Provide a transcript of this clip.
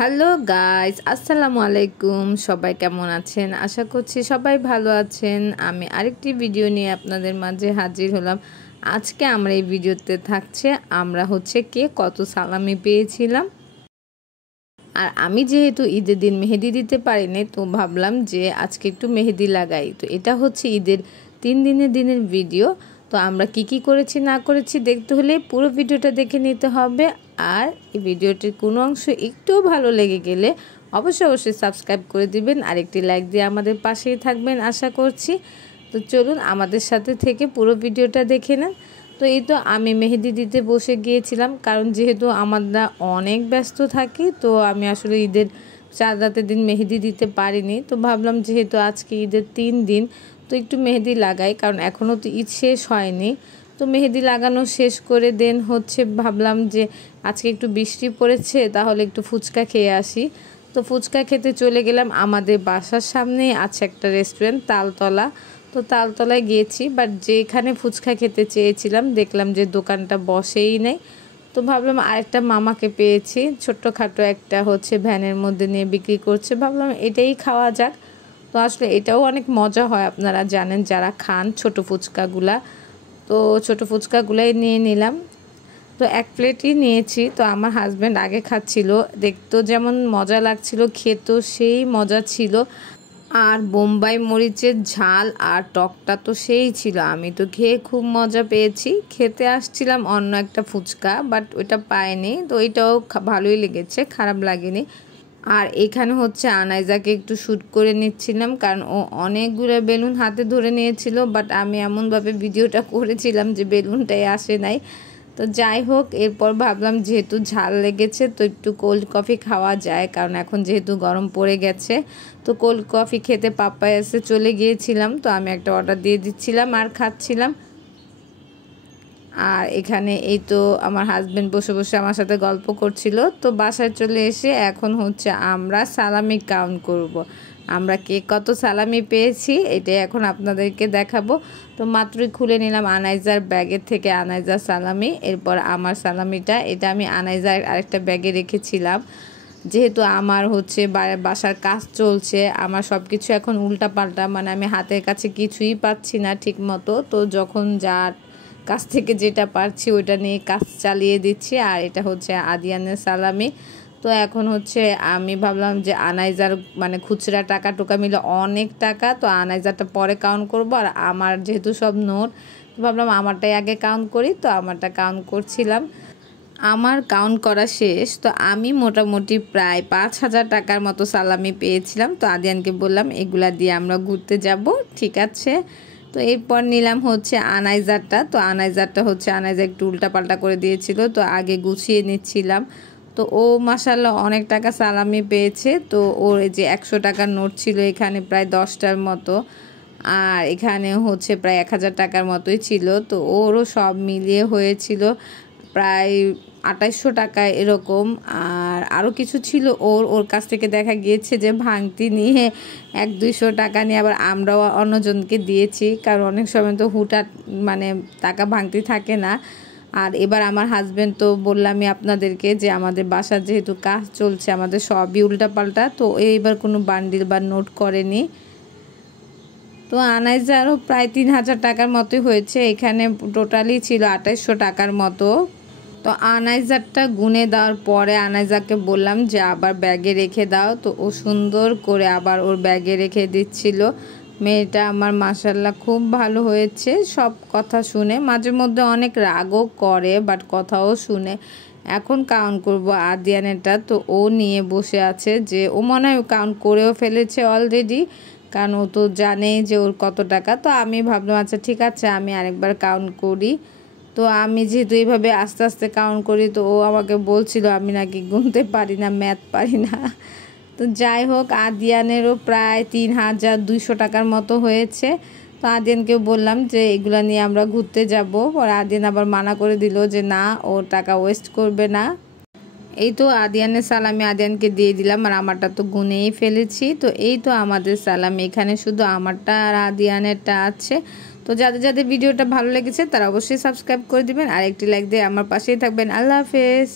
Hello guys, আসসালামু আলাইকুম। সবাই কেমন আছেন? আশা করছি সবাই ভালো আছেন। আমি আরেকটি ভিডিও নিয়ে আপনাদের মাঝে হাজির হলাম। আজকে আমরা এই ভিডিওতে থাকছে আমরা কে কত সালামি পেয়েছিলাম। আর আমি যেহেতু ঈদের দিন মেহেদি দিতে পারিনি, তো ভাবলাম যে আজকে একটু মেহেদি লাগাই। তো এটা হচ্ছে ঈদের 3 দিনের ভিডিও। তো আমরা কি করেছি না করেছি দেখতে হলে পুরো ভিডিওটা দেখে নিতে হবে। আর এই ভিডিওটির কোনো অংশ একটুও ভালো লেগে গেলে অবশ্যই সাবস্ক্রাইব করে দিবেন আর একটি লাইক দিয়ে আমাদের পাশেই থাকবেন আশা করছি। তো চলুন আমাদের সাথে থেকে পুরো ভিডিওটা দেখে নেন। তো এই তো আমি মেহেদি দিতে বসে গিয়েছিলাম, কারণ যেহেতু আমরা অনেক ব্যস্ত থাকি, তো আমি আসলে ঈদের 4 রাতের দিন মেহেদি দিতে পারিনি। তো ভাবলাম যেহেতু আজকে ঈদের 3 দিন, তো একটু মেহেদি লাগাই, কারণ এখনও তো ঈদ শেষ হয়নি। তো মেহেদি লাগানো শেষ করে দেন ভাবলাম যে আজকে একটু বৃষ্টি পড়েছে, তাহলে একটু ফুচকা খেয়ে আসি। তো ফুচকা খেতে চলে গেলাম। আমাদের বাসার সামনেই আছে একটা রেস্টুরেন্ট, তালতলা। তো তালতলায় গিয়েছি, বাট যেখানে ফুচকা খেতে চেয়েছিলাম দেখলাম যে দোকানটা বসেই নেই। তো ভাবলাম আরেকটা মামাকে পেয়েছি, ছোট্টখাটো একটা ভ্যানের মধ্যে নিয়ে বিক্রি করছে। ভাবলাম এটাই খাওয়া যাক। তো আসলে এটাও অনেক মজা হয়, আপনারা জানেন যারা খান ছোট ফুচকাগুলা। তো ছোট ফুচকাগুলাই নিয়ে নিলাম। তো 1 প্লেটই নিয়েছি। তো আমার হাজব্যান্ড আগে খাচ্ছিল, দেখতেও যেমন মজা লাগছিল, খেতেও সেই মজা ছিল। আর বোম্বাই মরিচের ঝাল আর টকটা তো সেই ছিল। আমি তো খেয়ে খুব মজা পেয়েছি। খেতে আসছিলাম অন্য একটা ফুচকা, বাট ওইটা পাইনি। তো ওইটাও ভালোই লেগেছে, খারাপ লাগেনি। আর এখানে আনাইজাকে একটু শ্যুট করে নিচ্ছিলাম, কারণ ও অনেকগুলো বেলুন হাতে ধরে নিয়েছিল, বাট আমি এমনভাবে ভিডিওটা করেছিলাম যে বেলুনটাই আসে নাই। তো যাই হোক, এরপর ভাবলাম যেহেতু ঝাল লেগেছে তো একটু কোল্ড কফি খাওয়া যায়, কারণ এখন যেহেতু গরম পড়ে গেছে। তো কোল্ড কফি খেতে পাপায়াসে চলে গিয়েছিলাম। তো আমি একটা অর্ডার দিয়ে দিচ্ছিলাম আর খাচ্ছিলাম। আর এখানে এই তো আমার হাজব্যান্ড বসে বসে আমার সাথে গল্প করছিল। তো বাসায় চলে এসে এখন আমরা সালামি কাউন্ট করব। আমরা কে কত সালামি পেয়েছি এটাই এখন আপনাদেরকে দেখাবো। তো মাত্রই খুলে নিলাম আনাইজার ব্যাগের থেকে আনাইজার সালামি। এরপর আমার সালামিটা, এটা আমি আনাইজার আরেকটা ব্যাগে রেখেছিলাম। যেহেতু আমার বাসার কাজ চলছে, আমার সব কিছু এখন উল্টাপাল্টা, মানে আমি হাতের কাছে কিছুই পাচ্ছি না ঠিক মতো। তো যখন যার কাছ থেকে যেটা পারছি ওইটা নিয়ে কাজ চালিয়ে দিচ্ছি। আর এটা আদিয়ানের সালামি। তো এখন আমি ভাবলাম যে আনাইজার মানে খুচরা টাকা টোকা মিলে অনেক টাকা, তো আনাইজারটা পরে কাউন্ট করব। আর আমার যেহেতু সব নোট, ভাবলাম আমারটাই আগে কাউন্ট করি। তো আমারটা কাউন্ট করছিলাম। আমার কাউন্ট করা শেষ। তো আমি মোটামুটি প্রায় 5,000 টাকার মতো সালামি পেয়েছিলাম। তো আদিয়ানকে বললাম এগুলা দিয়ে আমরা ঘুরতে যাব, ঠিক আছে। তো এরপর নিলাম আনাইজারটা। তো আনাইজারটা আনাইজার একটু উল্টাপাল্টা করে দিয়েছিল, তো আগে গুছিয়ে নিচ্ছিলাম। তো ও মাশাআল্লাহ অনেক টাকা সালামি পেয়েছে। তো ওর এই যে 100 টাকার নোট ছিল এখানে প্রায় 10টার মতো, আর এখানে প্রায় 1000 টাকার মতোই ছিল। তো ওরও সব মিলিয়ে হয়েছিল প্রায় 2800 টাকা এরকম। আর আরও কিছু ছিল ওর কাছ থেকে দেখা গিয়েছে যে ভাঙতি নিয়ে 100-200 টাকা নিয়ে আবার আমরাও অন্যজনকে দিয়েছি, কারণ অনেক সময় তো হুটহাট মানে টাকা ভাঙতি থাকে না। আর এবার আমার হাজব্যান্ড, তো বললামই আপনাদেরকে যে আমাদের বাসার যেহেতু কাজ চলছে আমাদের সবই উল্টাপাল্টা, তো এইবার কোনো বান্ডিল বা নোট করেনি। তো আনাইজারও প্রায় 3000 টাকার মতোই হয়েছে। এখানে টোটালি ছিল 2800 টাকার মতো। তো আনাইজারটা গুনে দেওয়ার পরে আনাইজাকে বললাম যে আবার ব্যাগে রেখে দাও। তো ও সুন্দর করে আবার ওর ব্যাগে রেখে দিচ্ছিল। মেয়েটা আমার মাশাআল্লাহ খুব ভালো হয়েছে, সব কথা শুনে। মাঝে মধ্যে অনেক রাগও করে, বাট কথাও শুনে। এখন কাউন্ট করব আদিয়ানেরটা। তো ও নিয়ে বসে আছে যে ও মনে হয় কাউন্ট করেও ফেলেছে অলরেডি, কারণ ও তো জানেই যে ওর কত টাকা। তো আমি ভাবলাম আচ্ছা ঠিক আছে আমি আরেকবার কাউন্ট করি। তো আমি যেহেতু এইভাবে আস্তে আস্তে কাউন্ট করি, তো ও আমাকে বলছিল আমি নাকি গুনতে পারি না, ম্যাথ পারি না। তো যাই হোক, আদিয়ানেরও প্রায় 3200 টাকার মতো হয়েছে। তো আদিয়ানকেও বললাম যে এগুলা নিয়ে আমরা ঘুরতে যাব। আর আদিয়ান আবার মানা করে দিল যে না, ও টাকা ওয়েস্ট করবে না। এই তো আদিয়ানের সালামি আদিয়ানকে দিয়ে দিলাম, আর আমারটা তো গুনেই ফেলেছি। তো এই তো আমাদের সালামি, এখানে শুধু আমারটা আর আদিয়ানেরটা আছে। তো যাদের যাদের ভিডিওটা ভালো লেগেছে তারা অবশ্যই সাবস্ক্রাইব করে দিবেন আর একটি লাইক দিয়ে আমার পাশেই থাকবেন। আল্লাহ হাফেজ।